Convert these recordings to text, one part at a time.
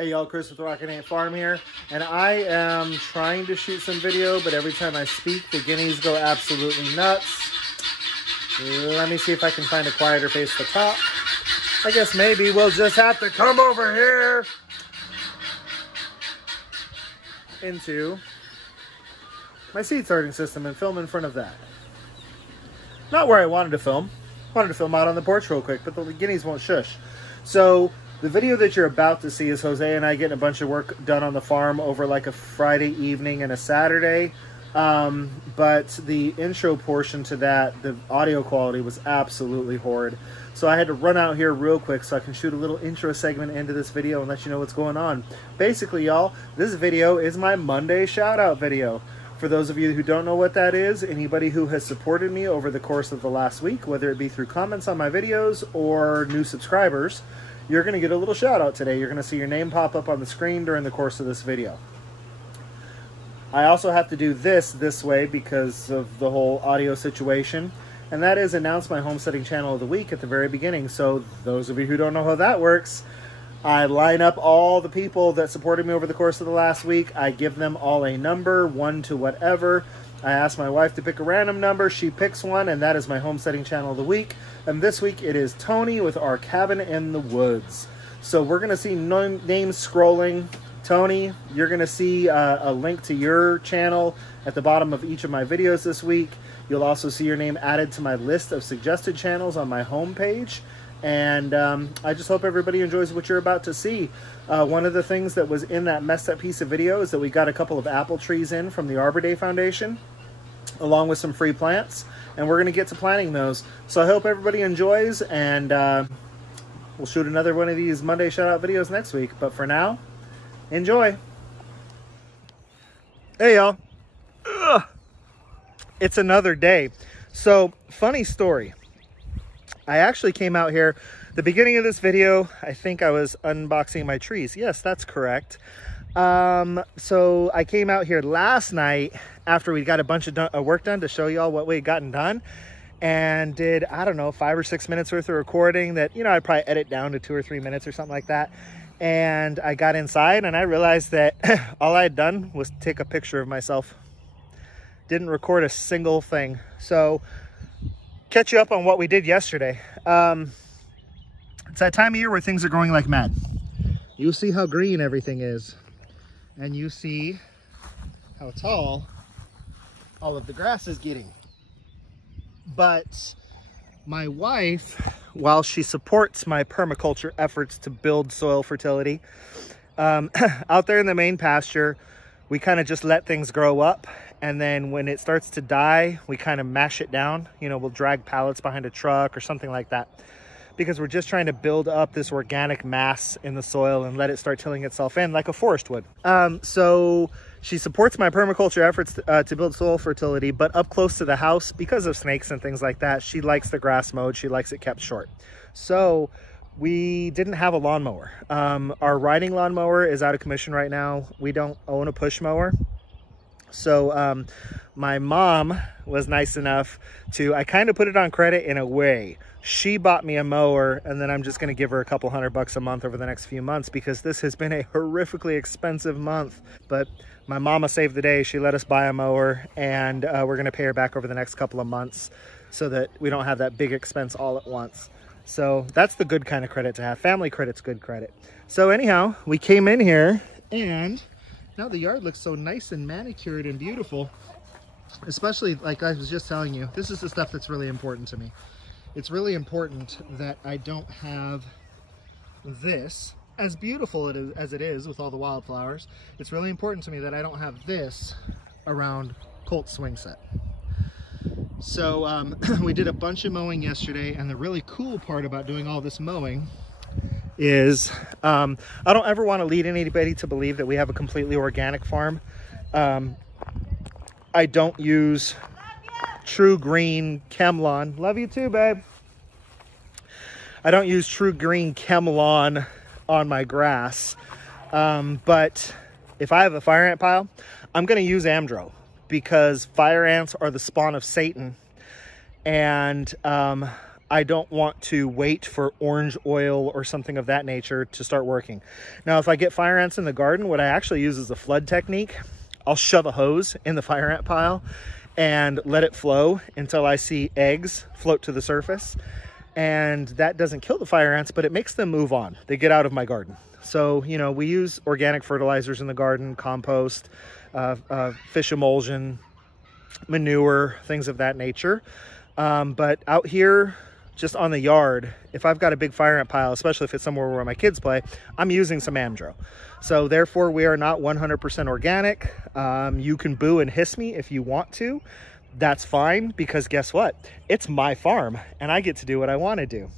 Hey y'all, Chris with Rockin Farm here, and I am trying to shoot some video, but every time I speak, the guineas go absolutely nuts. Let me see if I can find a quieter place to talk. I guess maybe we'll just have to come over here into my seed starting system and film in front of that. Not where I wanted to film. I wanted to film out on the porch real quick, but the guineas won't shush. So the video that you're about to see is Jose and I getting a bunch of work done on the farm over like a Friday evening and a Saturday. But the intro portion to that, the audio quality was absolutely horrid. So I had to run out here real quick so I can shoot a little intro segment into this video and let you know what's going on. Basically, y'all, this video is my Monday shout out video. For those of you who don't know what that is, anybody who has supported me over the course of the last week, whether it be through comments on my videos or new subscribers, you're going to get a little shout out today. You're going to see your name pop up on the screen during the course of this video. I also have to do this way because of the whole audio situation, and that is announce my homesteading channel of the week at the very beginning. So those of you who don't know how that works, I line up all the people that supported me over the course of the last week. I give them all a number, 1 to whatever. I ask my wife to pick a random number. She picks one, and that is my homesteading channel of the week. And this week it is Tony with Our Cabin in the Woods. So we're going to see names scrolling. Tony, you're going to see a link to your channel at the bottom of each of my videos this week. You'll also see your name added to my list of suggested channels on my homepage. And I just hope everybody enjoys what you're about to see. One of the things that was in that messed up piece of video is that we got a couple of apple trees in from the Arbor Day Foundation, along with some free plants, and we're going to get to planting those. So I hope everybody enjoys, and we'll shoot another one of these Monday shout-out videos next week. But for now, enjoy. Hey, y'all. It's another day. So, funny story. I actually came out here, the beginning of this video, I think I was unboxing my trees. Yes, that's correct. So I came out here last night after we got a bunch of work done to show y'all what we had gotten done, and did, I don't know, 5 or 6 minutes worth of recording that, you know, I'd probably edit down to 2 or 3 minutes or something like that. And I got inside and I realized that all I had done was take a picture of myself. Didn't record a single thing. So catch you up on what we did yesterday. It's that time of year where things are growing like mad. You see how green everything is, and you see how tall all of the grass is getting. But my wife, while she supports my permaculture efforts to build soil fertility, out there in the main pasture, we kind of just let things grow up. And then when it starts to die, we kind of mash it down. You know, we'll drag pallets behind a truck or something like that, because we're just trying to build up this organic mass in the soil and let it start tilling itself in like a forest would. So she supports my permaculture efforts to build soil fertility, but up close to the house, because of snakes and things like that, she likes the grass mowed. She likes it kept short. So we didn't have a lawnmower. Our riding lawnmower is out of commission right now. We don't own a push mower. So my mom was nice enough to, I kind of put it on credit in a way. She bought me a mower, and then I'm just going to give her a couple $100 a month over the next few months, because this has been a horrifically expensive month. But my mama saved the day. She let us buy a mower, and we're going to pay her back over the next couple of months so that we don't have that big expense all at once. So that's the good kind of credit to have. Family credit's good credit. So anyhow, we came in here, and now the yard looks so nice and manicured and beautiful. Especially, like I was just telling you, this is the stuff that's really important to me. It's really important that I don't have this, as beautiful as it is with all the wildflowers. It's really important to me that I don't have this around Colt's swing set. So we did a bunch of mowing yesterday, and the really cool part about doing all this mowing is I don't ever want to lead anybody to believe that we have a completely organic farm. I don't use true green ChemLawn. Love you too, babe. I don't use true green ChemLawn on my grass. But if I have a fire ant pile, I'm going to use Amdro, because fire ants are the spawn of Satan. And I don't want to wait for orange oil or something of that nature to start working. Now, if I get fire ants in the garden, what I actually use is the flood technique. I'll shove a hose in the fire ant pile and let it flow until I see eggs float to the surface. And that doesn't kill the fire ants, but it makes them move on. They get out of my garden. So, you know, we use organic fertilizers in the garden, compost, fish emulsion, manure, things of that nature. But out here, just on the yard, if I've got a big fire ant pile, especially if it's somewhere where my kids play, I'm using some Amdro. So therefore, we are not 100% organic. You can boo and hiss me if you want to. That's fine, because guess what? It's my farm and I get to do what I want to do.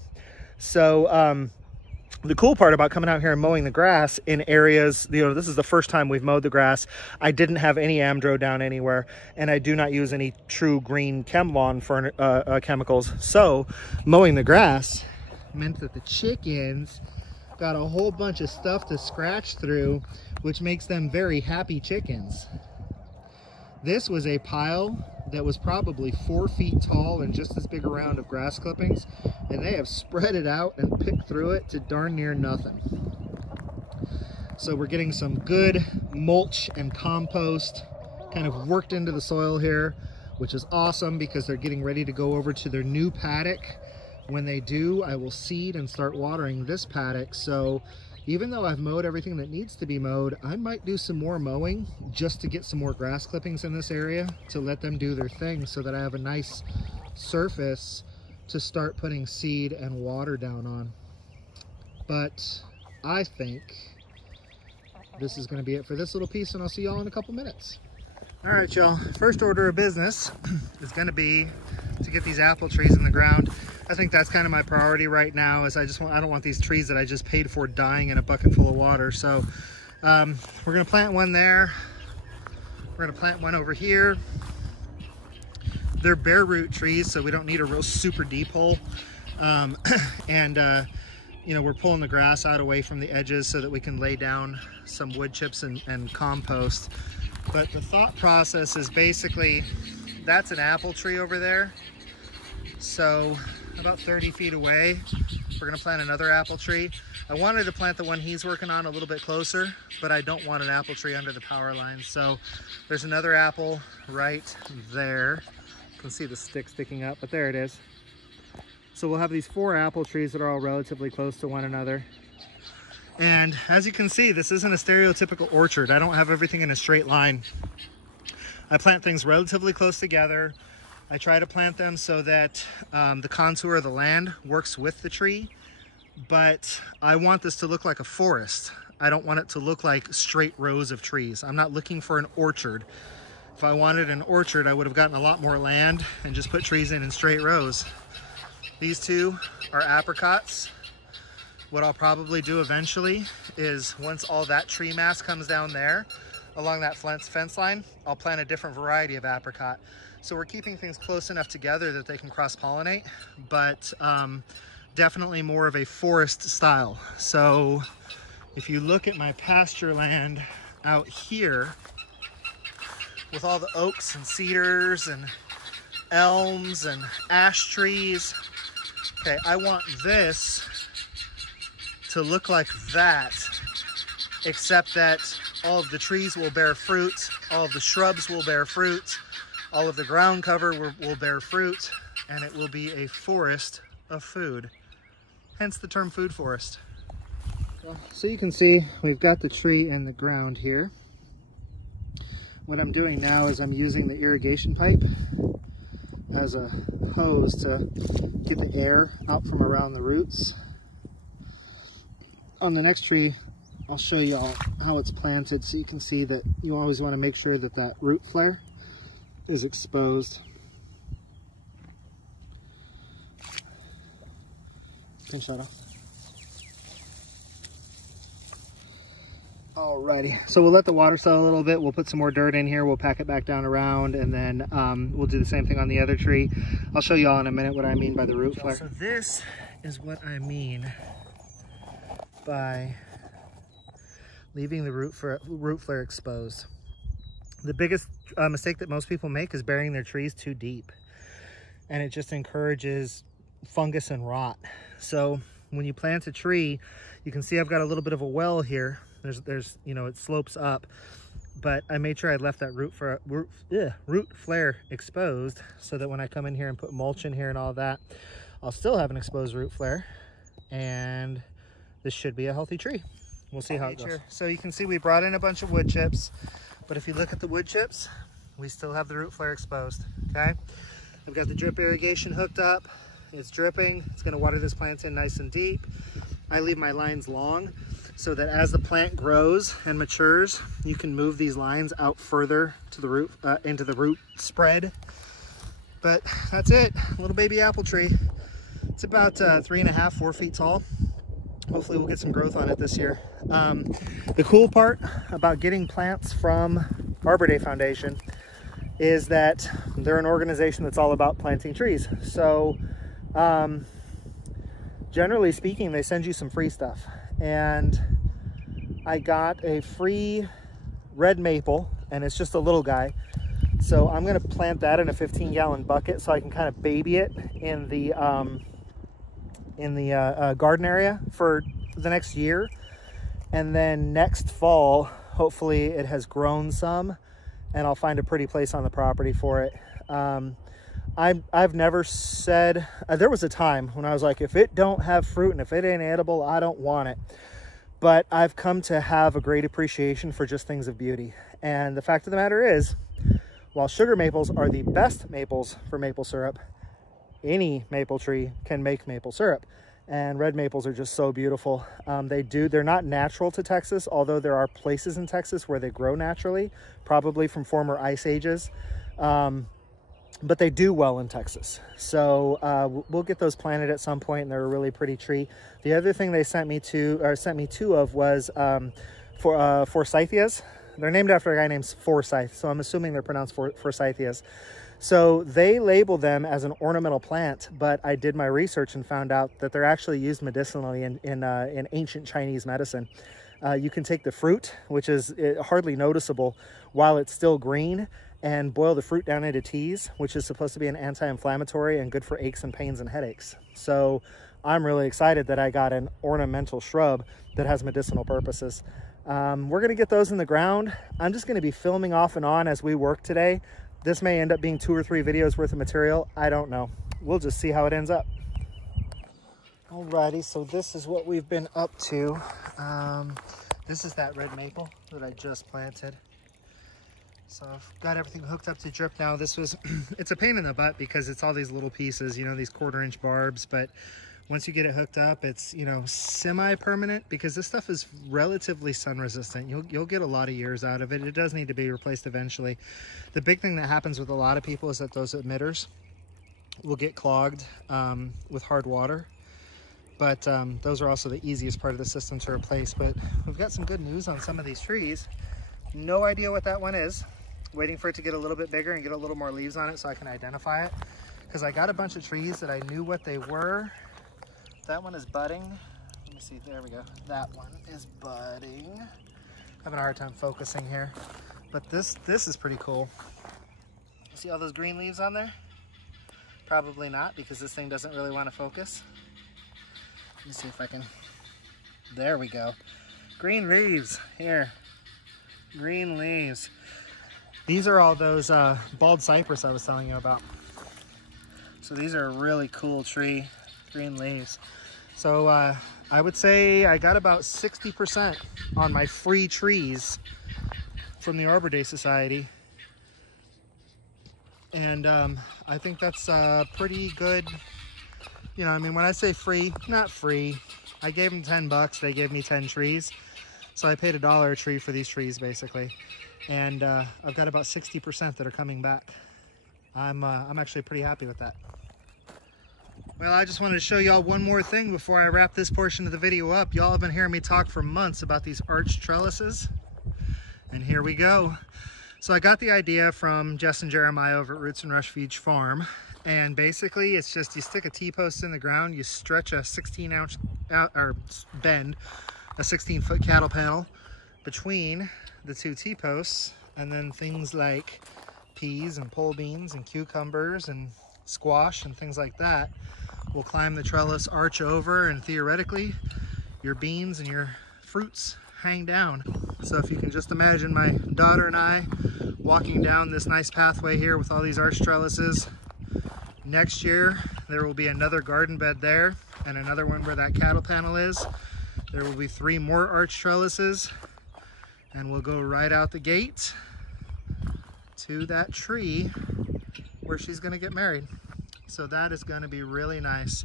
So the cool part about coming out here and mowing the grass in areas, you know, this is the first time we've mowed the grass. I didn't have any Amdro down anywhere, and I do not use any true green chem lawn chemicals. So mowing the grass meant that the chickens got a whole bunch of stuff to scratch through, which makes them very happy chickens. This was a pile that was probably 4 feet tall and just as big around of grass clippings, and they have spread it out and picked through it to darn near nothing. So we're getting some good mulch and compost kind of worked into the soil here, which is awesome because they're getting ready to go over to their new paddock. When they do, I will seed and start watering this paddock. So even though I've mowed everything that needs to be mowed, I might do some more mowing just to get some more grass clippings in this area to let them do their thing, so that I have a nice surface to start putting seed and water down on. But I think this is going to be it for this little piece, and I'll see y'all in a couple minutes. All right, y'all. First order of business is going to be to get these apple trees in the ground. I think that's kind of my priority right now, is I don't want these trees that I just paid for dying in a bucket full of water. So we're going to plant one there. We're going to plant one over here. They're bare root trees, so we don't need a real super deep hole. You know, we're pulling the grass out away from the edges so that we can lay down some wood chips and compost. But the thought process is basically, that's an apple tree over there. So about 30 feet away, we're gonna plant another apple tree. I wanted to plant the one he's working on a little bit closer, but I don't want an apple tree under the power line. So there's another apple right there. You can see the stick sticking up, but there it is. So we'll have these 4 apple trees that are all relatively close to one another. And as you can see, this isn't a stereotypical orchard. I don't have everything in a straight line. I plant things relatively close together. I try to plant them so that the contour of the land works with the tree, but I want this to look like a forest. I don't want it to look like straight rows of trees. I'm not looking for an orchard. If I wanted an orchard, I would have gotten a lot more land and just put trees in straight rows. These two are apricots. What I'll probably do eventually is, once all that tree mass comes down there along that fence line, I'll plant a different variety of apricot. So we're keeping things close enough together that they can cross-pollinate, but definitely more of a forest style. So if you look at my pasture land out here with all the oaks and cedars and elms and ash trees, okay, I want this to look like that, except that all of the trees will bear fruit, all of the shrubs will bear fruit, all of the ground cover will bear fruit, and it will be a forest of food. Hence the term food forest. So you can see we've got the tree in the ground here. What I'm doing now is I'm using the irrigation pipe as a hose to get the air out from around the roots. On the next tree, I'll show y'all how it's planted, so you can see that you always want to make sure that that root flare is exposed. Pinch that off. Alrighty, so we'll let the water settle a little bit. We'll put some more dirt in here. We'll pack it back down around, and then we'll do the same thing on the other tree. I'll show y'all in a minute what I mean by the root flare. So this is what I mean by leaving the root flare exposed. The biggest mistake that most people make is burying their trees too deep, and it just encourages fungus and rot. So when you plant a tree, you can see I've got a little bit of a well here. There's you know, it slopes up, but I made sure I left that root flare exposed so that when I come in here and put mulch in here and all that, I'll still have an exposed root flare, and this should be a healthy tree. We'll see how it goes. So you can see we brought in a bunch of wood chips, but if you look at the wood chips, we still have the root flare exposed, okay? I've got the drip irrigation hooked up. It's dripping. It's gonna water this plant in nice and deep. I leave my lines long so that as the plant grows and matures, you can move these lines out further to the root, into the root spread. But that's it, little baby apple tree. It's about 3.5, 4 feet tall. Hopefully we'll get some growth on it this year. The cool part about getting plants from Arbor Day Foundation is that they're an organization that's all about planting trees. So generally speaking, they send you some free stuff. And I got a free red maple, and it's just a little guy. So I'm gonna plant that in a 15-gallon bucket so I can kind of baby it in the garden area for the next year. And then next fall, hopefully it has grown some and I'll find a pretty place on the property for it. I've never said, there was a time when I was like, if it don't have fruit and if it ain't edible, I don't want it. But I've come to have a great appreciation for just things of beauty. And the fact of the matter is, while sugar maples are the best maples for maple syrup, any maple tree can make maple syrup. And red maples are just so beautiful. They're not natural to Texas, although there are places in Texas where they grow naturally, probably from former ice ages. But they do well in Texas. So we'll get those planted at some point, and they're a really pretty tree. The other thing they sent me two of was forsythias. They're named after a guy named Forsyth, so I'm assuming they're pronounced forsythias. So they label them as an ornamental plant, but I did my research and found out that they're actually used medicinally in ancient Chinese medicine. You can take the fruit, which is hardly noticeable, while it's still green, and boil the fruit down into teas, which is supposed to be an anti-inflammatory and good for aches and pains and headaches. So I'm really excited that I got an ornamental shrub that has medicinal purposes. We're gonna get those in the ground. I'm just gonna be filming off and on as we work today. This may end up being 2 or 3 videos worth of material. I don't know. We'll just see how it ends up. Alrighty, so this is what we've been up to. This is that red maple that I just planted. So I've got everything hooked up to drip now. This was, it's a pain in the butt because it's all these little pieces, you know, these 1/4-inch barbs, but once you get it hooked up, it's, you know, semi-permanent because this stuff is relatively sun resistant. You'll get a lot of years out of it. It does need to be replaced eventually. The big thing that happens with a lot of people is that those emitters will get clogged with hard water. But those are also the easiest part of the system to replace. But we've got some good news on some of these trees. No idea what that one is. Waiting for it to get a little bit bigger and get a little more leaves on it so I can identify it. Because I got a bunch of trees that I knew what they were. That one is budding. Let me see, there we go. That one is budding. Having a hard time focusing here. But this is pretty cool. See all those green leaves on there? Probably not, because this thing doesn't really want to focus. Let me see if I can, there we go. Green leaves, here. Green leaves. These are all those bald cypress I was telling you about. So these are a really cool tree, green leaves. So I would say I got about 60% on my free trees from the Arbor Day Society. And I think that's pretty good. You know, I mean, when I say free, not free. I gave them 10 bucks, they gave me 10 trees. So I paid $1 a tree for these trees, basically. And I've got about 60% that are coming back. I'm actually pretty happy with that. Well, I just wanted to show y'all one more thing before I wrap this portion of the video up. Y'all have been hearing me talk for months about these arch trellises. And here we go. So I got the idea from Jess and Jeremiah over at Roots and Refuge Farm. And basically it's just, you stick a T-post in the ground, you stretch a 16-ounce, or bend a 16-foot cattle panel between the 2 T-posts, and then things like peas and pole beans and cucumbers and squash and things like that will climb the trellis, arch over, and theoretically your beans and your fruits hang down. So if you can just imagine my daughter and I walking down this nice pathway here with all these arch trellises. Next year there will be another garden bed there and another one where that cattle panel is. There will be 3 more arch trellises, and we'll go right out the gate to that tree where she's gonna get married. So that is gonna be really nice.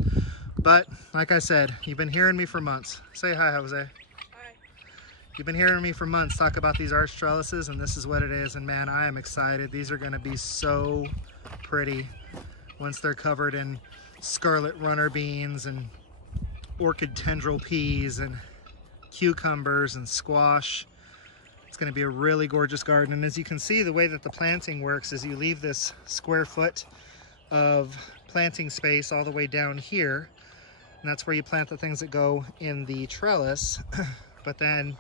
But like I said, you've been hearing me for months. Say hi, Jose. Hi. You've been hearing me for months talk about these arch trellises, and this is what it is. And man, I am excited. These are gonna be so pretty once they're covered in scarlet runner beans and orchid tendril peas and cucumbers and squash. It's going to be a really gorgeous garden. And as you can see, the way that the planting works is you leave this square foot of planting space all the way down here, and that's where you plant the things that go in the trellis. But then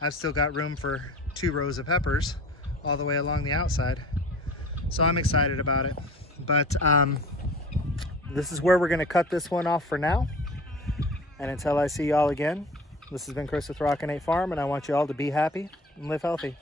I've still got room for 2 rows of peppers all the way along the outside, so I'm excited about it. But this is where we're going to cut this one off for now, and until I see y'all again, this has been Chris with Rockin Farm, and I want you all to be happy and live healthy.